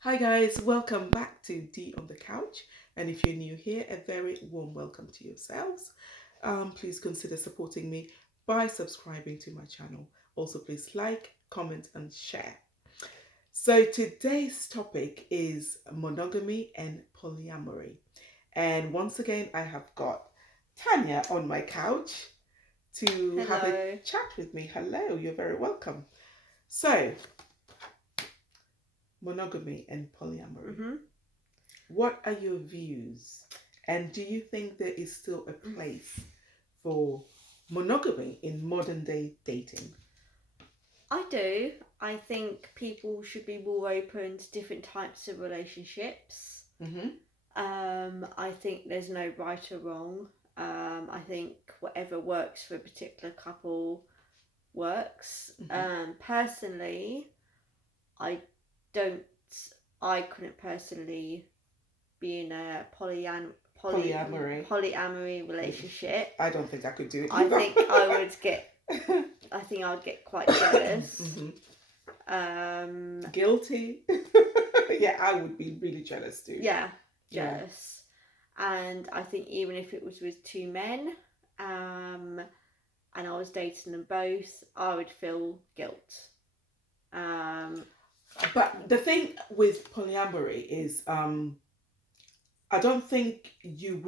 Hi guys, welcome back to D on the Couch. And if you're new here, a very warm welcome to yourselves. Please consider supporting me by subscribing to my channel. Also, please like, comment, and share. So today's topic is monogamy and polyamory. And once again, I have got Tanya on my couch to have a chat with me. Hello, you're very welcome. So, monogamy and polyamory. Mm-hmm. What are your views? And do you think there is still a place for monogamy in modern day dating? I do. I think people should be more open to different types of relationships. Mm-hmm. I think there's no right or wrong. I think whatever works for a particular couple works. Mm-hmm. Personally, I couldn't personally be in a polyamory relationship. I don't think I could do it. I think I would get. I think I would get quite jealous. Mm-hmm. Guilty. Yeah, I would be really jealous too. Yeah, jealous. Yeah. And I think even if it was with two men, and I was dating them both, I would feel guilt. But the thing with polyamory is, I don't think you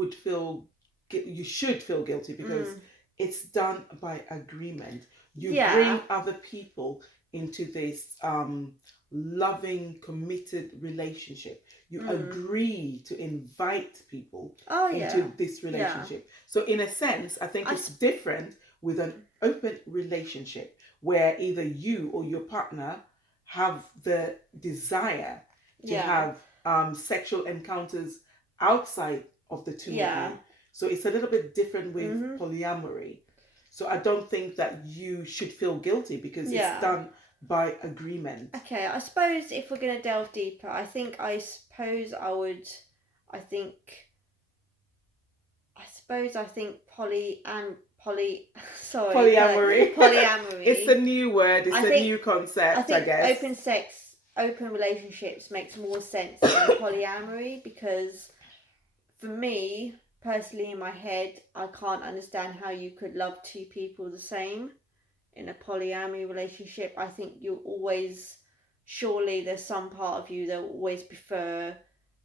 should feel guilty because it's done by agreement. You bring other people into this loving, committed relationship. You agree to invite people into this relationship. Yeah. So in a sense, I think it's different with an open relationship where either you or your partner have the desire to have sexual encounters outside of the two of you. So it's a little bit different with polyamory. So I don't think that you should feel guilty because it's done by agreement. Okay, I suppose if we're going to delve deeper, I think polyamory. It's a new word. It's a new concept, I guess. Open relationships makes more sense than polyamory because for me, personally in my head, I can't understand how you could love two people the same. In a polyamory relationship, I think surely there's some part of you that will always prefer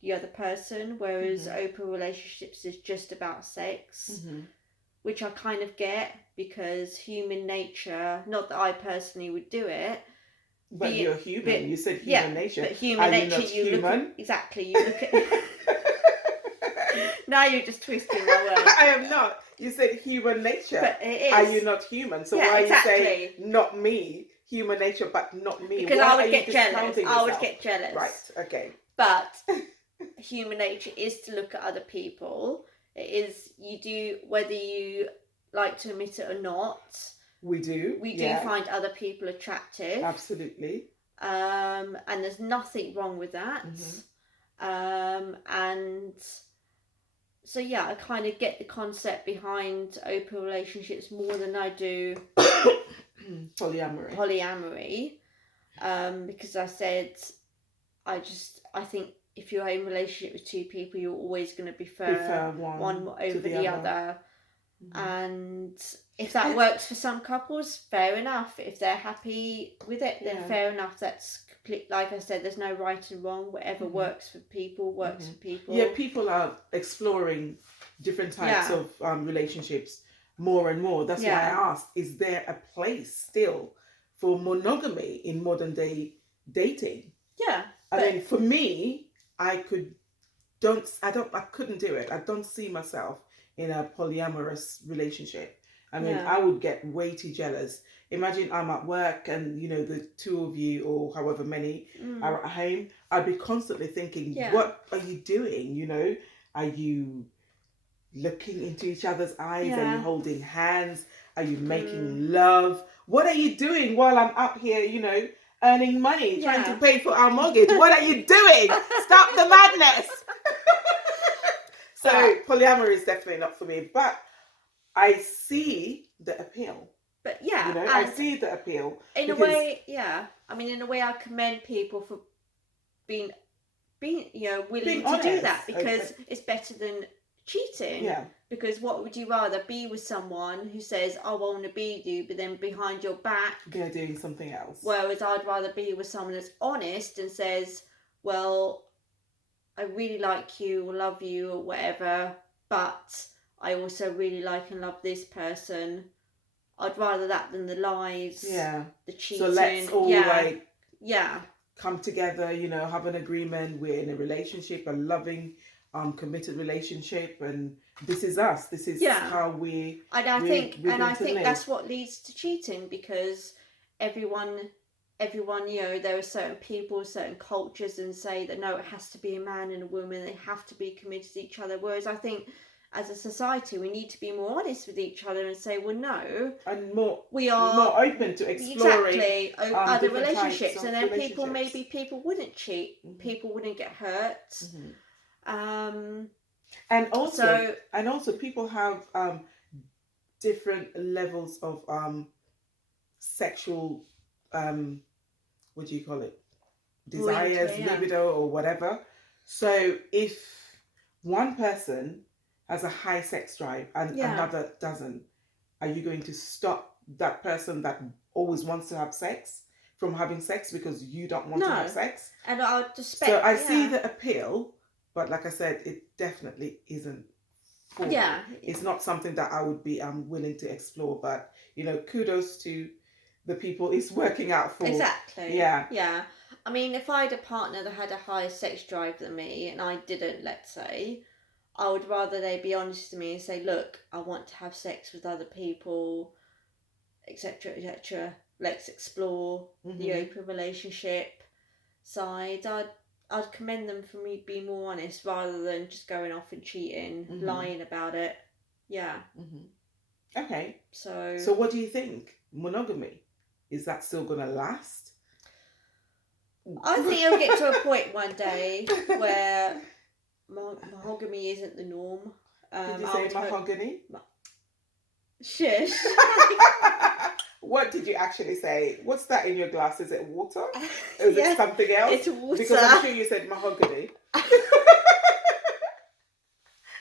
the other person, whereas open relationships is just about sex, which I kind of get because human nature, not that I personally would do it. But you're human. You said human nature. But human nature, you look at... Exactly, you look at... Now you're just twisting my words. I am not. You said human nature. But it is. Are you not human? So why you say not me? Human nature, but not me. Because I would get jealous. I would get jealous. Right, okay. But human nature is to look at other people. It is, you do, whether you like to admit it or not. We do. We do find other people attractive. Absolutely. And there's nothing wrong with that. And... So yeah, I kind of get the concept behind open relationships more than I do polyamory. Because I think if you're in a relationship with two people, you're always going to prefer one over the other. And if that works for some couples, fair enough. If they're happy with it, then fair enough. That's complete. Like I said, there's no right and wrong. Whatever works for people works for people. Yeah, people are exploring different types of relationships more and more. That's why I asked: is there a place still for monogamy in modern day dating? Yeah. I mean, for me, I couldn't do it. I don't see myself in a polyamorous relationship. I mean, I would get way too jealous. Imagine I'm at work and, the two of you or however many are at home. I'd be constantly thinking, what are you doing? Are you looking into each other's eyes? Are you holding hands? Are you making love? What are you doing while I'm up here, earning money, trying to pay for our mortgage? What are you doing? Stop the madness. So polyamory is definitely not for me, but I see the appeal. But I see the appeal. In a way, I mean, in a way, I commend people for being willing to honest. do that, because it's better than cheating. Yeah. Because what would you rather, be with someone who says, "Oh, I want to be with you," but then behind your back they're doing something else? Whereas I'd rather be with someone that's honest and says, "Well, I really like you or love you or whatever, but I also really like and love this person." I'd rather that than the lies, the cheating. So let's all yeah, come together, have an agreement. We're in a relationship, a loving, committed relationship, and this is us. This is how we. I think that's what leads to cheating, because everyone, there are certain people, certain cultures, and say that no, it has to be a man and a woman. They have to be committed to each other. Whereas I think, as a society, we need to be more honest with each other and say, well, no, and we are more open to exploring other relationships, and then people wouldn't cheat, people wouldn't get hurt. And also people have different levels of sexual what do you call it, desires, libido, or whatever. So if one person has a high sex drive and another doesn't, are you going to stop that person that always wants to have sex from having sex because you don't want to have sex? And I'll just I see the appeal, but like I said, it definitely isn't for me. It's not something that I would be willing to explore, but kudos to the people it's working out for. Exactly. Yeah. I mean, if I had a partner that had a higher sex drive than me and I didn't, let's say, I would rather they be honest to me and say, "Look, I want to have sex with other people, etc., etc. Let's explore the open relationship side." I'd commend them for me being more honest rather than just going off and cheating, lying about it. Yeah. Okay. So what do you think? Monogamy, is that still gonna last? I think it'll get to a point one day where mahogany isn't the norm. Did you say mahogany? Shush. What did you actually say? What's that in your glass? Is it water? Or is it something else? It's water. Because I'm sure you said mahogany.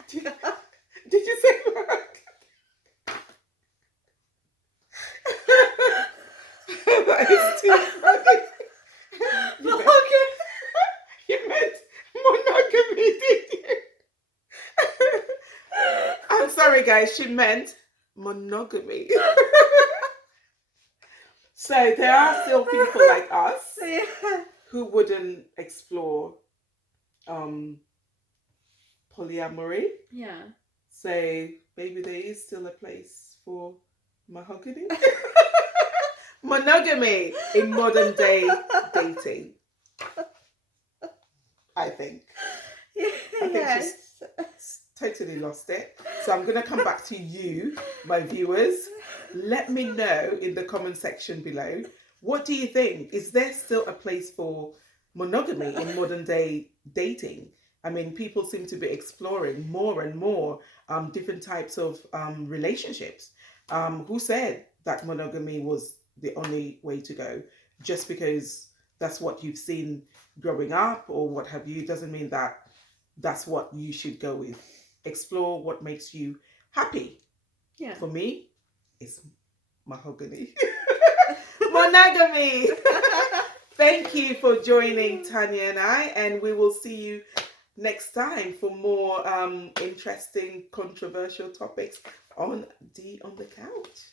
Did you say mahogany? That is too funny. You meant monogamy, did you? I'm sorry, guys. She meant monogamy. So there are still people like us who wouldn't explore polyamory. Yeah. So maybe there is still a place for mahogany. Monogamy in modern day dating. I think. I think she's totally lost it. So I'm going to come back to you, my viewers. Let me know in the comment section below. What do you think? Is there still a place for monogamy in modern day dating? I mean, people seem to be exploring more and more different types of relationships. Who said that monogamy was the only way to go? Just because that's what you've seen growing up or what have you, doesn't mean that that's what you should go with. Explore what makes you happy. Yeah. For me, it's mahogany. Monogamy. Thank you for joining Tanya and I, and we will see you next time for more interesting, controversial topics on the Couch.